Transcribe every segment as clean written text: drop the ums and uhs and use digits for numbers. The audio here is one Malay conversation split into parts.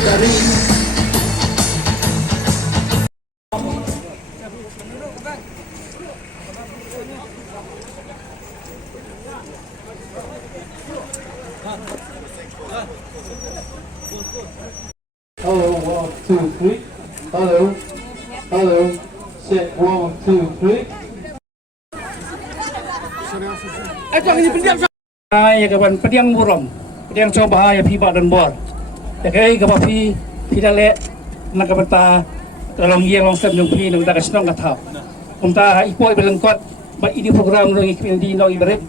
dari Hello, 1, 2, 3. Hello, hello. Check 1, 2, 3. Ya kawan pediang buram, pediang coba ya piba dan bor. Ya kai kawan pi dale nak kawan ta long ye long sem jong pi nong ta kasnong katap. Ta ipoi belengkot ba ini program nong ikmin di nong ibaret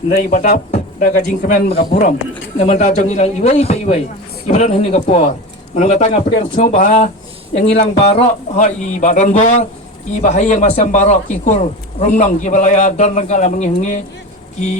nai badap da kajing kemen maka buram. Namal ta jong ilang iwai pa iwai. Ibarat ini kapor. Menong kata ngap pediang coba yang hilang barok ha i badan bor ki bahaya yang masam barok ki kur rumnong ki balaya don langkala mengihngi ki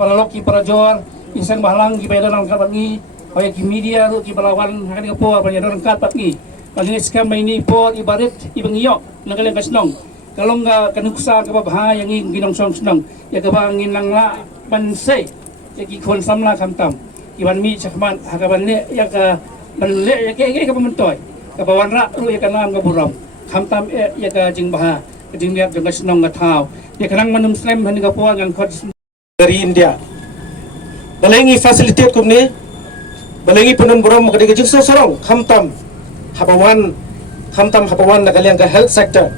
palalok ki parajor isang bahalang ki bayar dalam kapat ni hoya ki media ru ki balawan hakan ka po banyak dalam kapat ni pagi skam ini po ibarat ibang iyo nagalang kasnong kalau nga kanuksa ka babaha yang ginong song snong ya ka bangin lang la panse ya ki kon samla kamtam iban mi chakman hakaban le ya ka banle ya ka pamantoy ka bawan ra ru ya ka nam ka buram kamtam ya ka jing baha jing biak jong kasnong ka thaw ya kanang manum slam han ka po ngan khot dari India. Balengi fasilitate kumni, balengi penun buram kadi kajing sorong, hamtam habawan nakaliang ka health sector.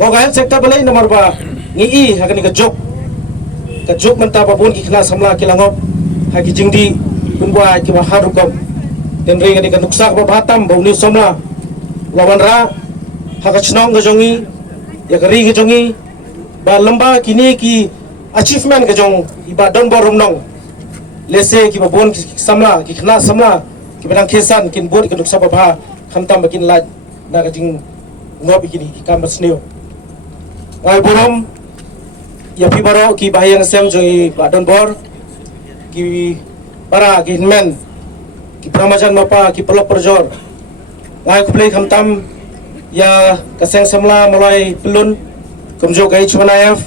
Ngo ka health sector balay nomor ba ngi hakani ka jok manta babun ki khna samla kilangop haki jingdi kunwa ki harukom. Den re kadi ka nuksak ba batam bawni somla lawan ra hakachnong ka jongi ya kari ka jongi ba lamba kini ki achievement ke jong iba don borum nong lese ki babon ki samla ki khna samla ki benang kesan kin bot ke duksa babha khamtam bakin laj na ka jing ngob kini ki kam basneo ai borum ya pi baro ki bahayang sem jong iba don bor ki para ki men ki pramajan mapa ki pelok perjor ai ku play khamtam ya kaseng samla mulai pelun kumjo gai chumanayaf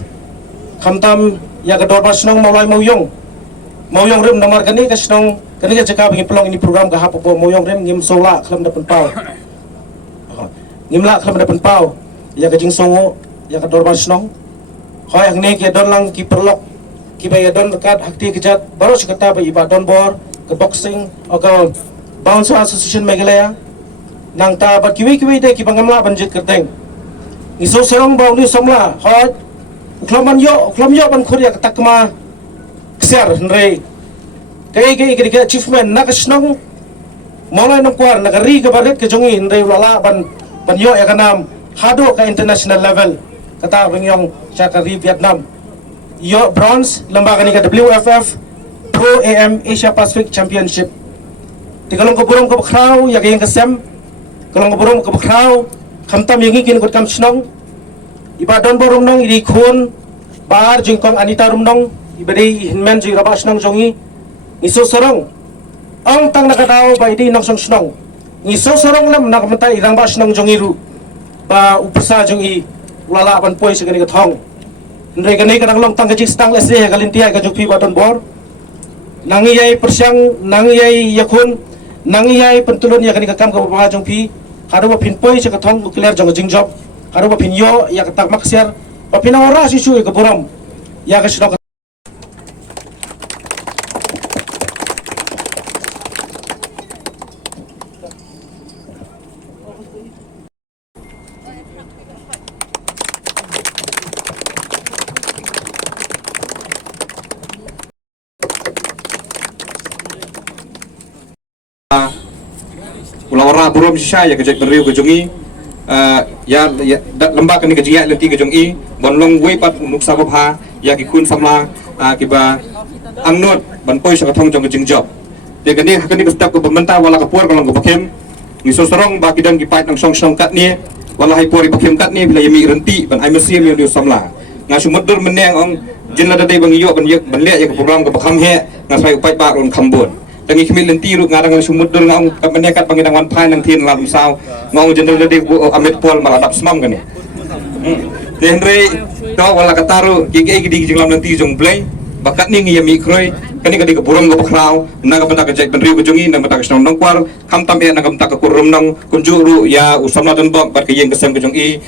khamtam ya kedor basnong maulai mauyong rem namar kani kasnong kani ka jaka bagi pelong ini program ka hapo mauyong rem ngim sola khlam dapan pau ngimla khlam dapan pau ya kajing songo ya kedor basnong hoy hangne ki don lang ki perlok ki bay don dekat hakti kejat baru sekata ba ibadon bor ke boxing o ka bounce association megalaya nang ta ba kiwi de ki bangamla banjit kerteng iso serong bau ni somla hoy Klam yo ban Korea takma kser nrei kai achievement nak snong malai nang kwar nagari ka baret ke jongi nrei lala ban yo ya kanam hado ka international level kata bengyong chakari Vietnam yo bronze lembaga ni ka WFF Pro AM Asia Pacific Championship tigalong ko burong ko kraw ya kayang kasem kalong ko burong ko kraw khamtam yangi kin ko kam snong ibadon borum nong idi khun bar jingkong anita rumnong ibadi hinmen jing rabas nong jongi ngiso sorong ang tang nakadaw ba idi nong song snong ngiso sorong lam nakamentai irang bas nong jongi ru ba upasa jongi ulala ban poi segani ka thong ndre gani kadang long tang kajik stang lesde galintia ka jukpi badon bor nangi yai persyang nangi yai yakun nangi yai pentulun ya gani ka kam ka ba jongpi haro ba pinpoi se ka thong clear jong jingjob haro ba pinyo ya katak maksiar pa pinawara sisu ke buram ya ka sinong ulawara buram sisa ya kejek beriu kejongi ya lembak ni kejia lenti kejongi bonlong wei pat nuksa babha ya ki kun samla kiba angnot ban poi sa thong jong jingjob de gani hakani step ko bementa wala kapur kolong ko bakem ni sorong ba kidang gipat nang song kat ni wala hai pori bakem kat ni bila yemi renti ban ai mesim yo samla nga sumudul meneng ong jinla dai bang yo ban yek ban le ya program ko bakham he nga sai upai ba ron khambon tangi khmil lenti ru ngarang sumudul ngong kamane kat panginang wan phai nang thin lam saw ngong jenel dai amit pol maladap smam kan ni Henry to wala kataru kiki gidi jinglam nanti jong play bakat ni ngi mi kroi kani kadi keburung go bakrau na ga benda ka jai benriu kejongi na benda ka snong nong kwar kam tam na ga benda ka kurum nong kunjuru ya usamna dan bok bar ke yeng kesem kejongi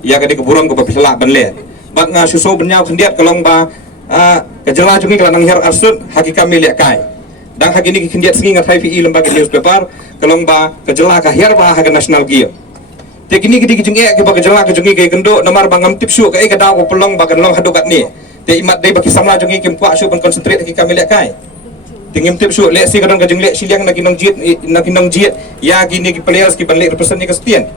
ya kadi keburung go bapila benle bat nga suso benyau sendiat kalong ba kejela jongi kala nang her arsut hakika milik kai dan hak ini kendiat sengi ngatai fi lembaga newspaper kalong ba kejela ka her ba haga national gear tekini kidi kejongi ke ba kejela kejongi ke kendo nomor bangam tipsu ke daw ko pelong ba kan long hadokat ni te imat dei baki samla jongi kim kwa su ban concentrate ki kamilek kai tingim tip su le si kadang kajeng le siliang na kinong jiet ya gini ki players ki ban le represent ni kastian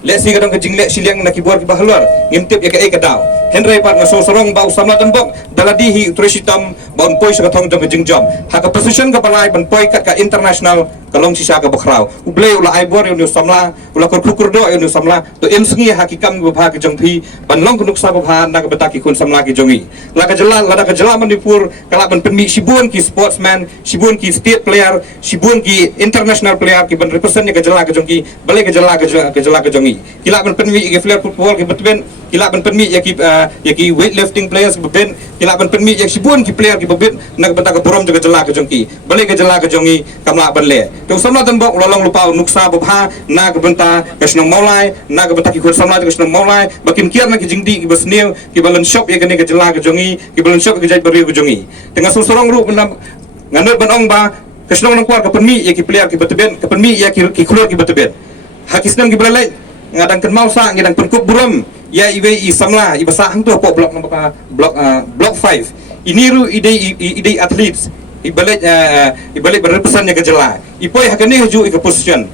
le si kadang kajeng le siliang na ki buar ki bahlor ngim tip ya ka daw henry pat ngaso sorong ba usama tembok daladihi tresitam bon poi sa kathong jong kajeng jom haka position ka balai ban poi kat ka international kalong sisa ka bakrau ublei ula ai bor yu samla ula kor kukur do yu samla to em sengi hakikam go bha ki jong phi ban long kunuk sa bha na ka betaki kun samla ki jongi la ka jela manipur kala ban penmi sibun ki sportsman sibun ki state player sibun ki international player ki ban represent ni ka jela ka jongi bale ka jela ka jongi kila ban penmi ki player football ki betben kila ban penmi ya ki weightlifting players ki beben kila ban penmi ya sibun ki player ki beben na ka betaka borom ka jela ka jongi bale ka jela ka jongi kamla ban le tong samla tan bok lolong lupa nuksa babha na ka benta kasnong maulai na ka benta ki khur samla ka kasnong maulai bakim kiar na ki jingdi ki basneu ki balan shop ya kane ka jela ka jongi ki balan shop ki jai bari ka jongi tengah sorong ru benam nganut banong ba kasnong nang kuar ka penmi ya ki player ki beteben ka penmi ya ki khulur ki beteben hakisnang ki balai ngadang ken mausa ngidang penkup buram ya iwe i samla i basa hang tu ko blok number block 5 ini ru ide athletes ibalik berrepresennya ke jela ipoi hakane haju ke position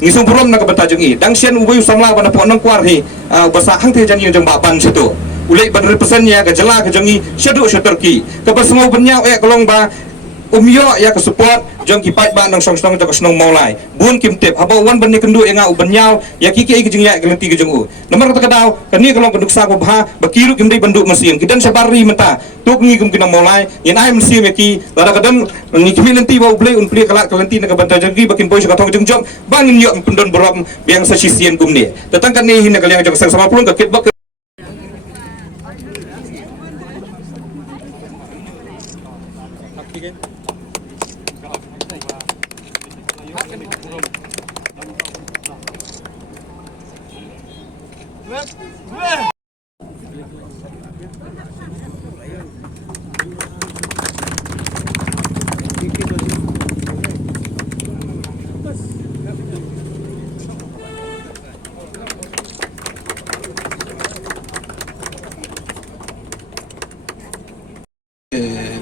ngisung buram na ka betajung i dang sian ubay samla bana po nang kwar hi basa hang te jangi jang baban situ ulai berrepresennya ke jela ke jangi syadu syuturki ke basmo benyau kolong ba umyo ya ke support jong ki pai ba nang song song to snong maulai bun kim tip haba wan benne kendu enga ubenyau ya kiki ke jing ya ke lenti ke jong u nomor ta kadaw kani kolong kenduk sa ko bha bakiru kim dei banduk mesin kidan sabari menta tuk ngi kum kinang maulai yen ai mesin ki lada kadang ngi kimi lenti ba ublei un pli kala ke lenti na ka banta jagi bakin boy sa thong jong jong bangin yo pendon borom biang sa sisien kum ni datang kan ni hin ka liang jong sama pulun ka kitbak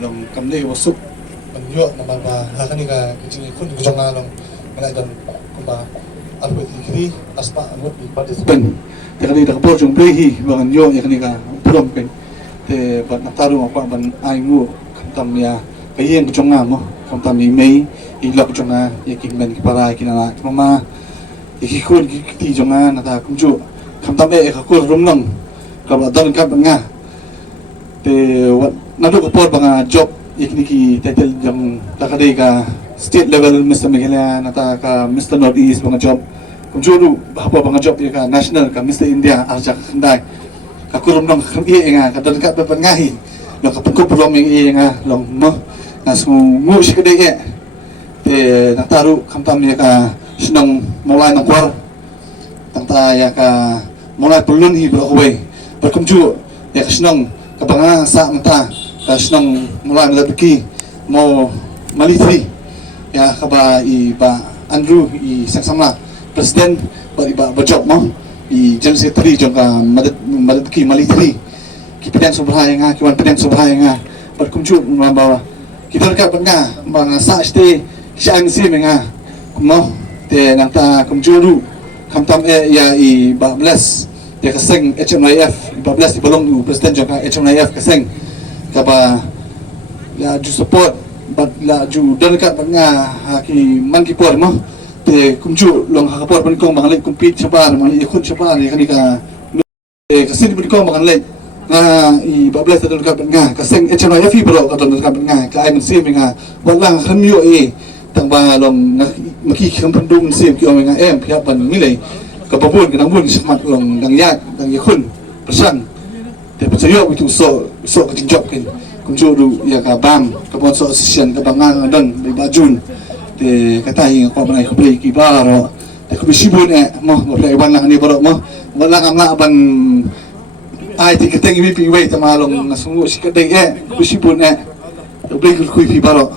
long kamle wasuk banyo na ba hakani ka kini kun ko jonga long mana don kumba alwet ikri aspa alwet di participant te kani da bo jong plehi bangan yo yakani ka prom pen te ba nataru apa ban aingu kamtam ya kayeng ko jonga mo kamtam ni mei ilok jonga yakin men ki para kinala mama ikikun ki jonga nata kumju kamtam e ka ko rumlang ka ba don ka nga te nado ko por banga job ikniki title yang takade ka state level Mr. Meghalaya nata ka Mr. Northeast banga job kunjuru bahwa banga job ka national ka Mr. India arja khandai ka kurum nong khami nga ka dan ka pa ngahi lo ka pungko pulong mi nga long mo nasu ngu sikade e te nataru kamtam ya ka sinong mulai nang kwar tangta ya ka mulai pulun hi bro we berkumju ya ka sinong kapanga sa mata kasnong mulai melebiki mau malitri ya kaba iba Andrew i saksamla presiden ba iba job mo i general secretary jongka madadki malitri ki pedang subhaya nga ki wan pedang subhaya nga berkumju bawa kita dekat nga mga sa ste siang si nga mo te nang ta kumjuru kamtam ya i ba bless ya kaseng HMIF 14 ibalong u presiden jongka HMIF kaseng kapa la ju support but la ju dan kat nga haki man ki por mo te kumju long hakapor pan kong mangalay compete sa par man ikon sa par kani ka kasi di ko mangalay nga i bablas dan kat nga kaseng HMIF bro ka dan kat nga ka ay man sim nga wala khamyo tang ba long makikam pandung sim ki o nga pia pan milay kapabun kanang bun semat long dang yak dang yakun pesan te percaya itu so ka job kin kumjuru ya ka bam ka bon so session ka bangang don be bajun te katahi ko banai ko play ki baro te ko bisibun mo play ban lang ni baro mo wala kam la ban ai ti keteng ibi pi wei tamalong nasungu si kadai bisibun play ko kuy pi baro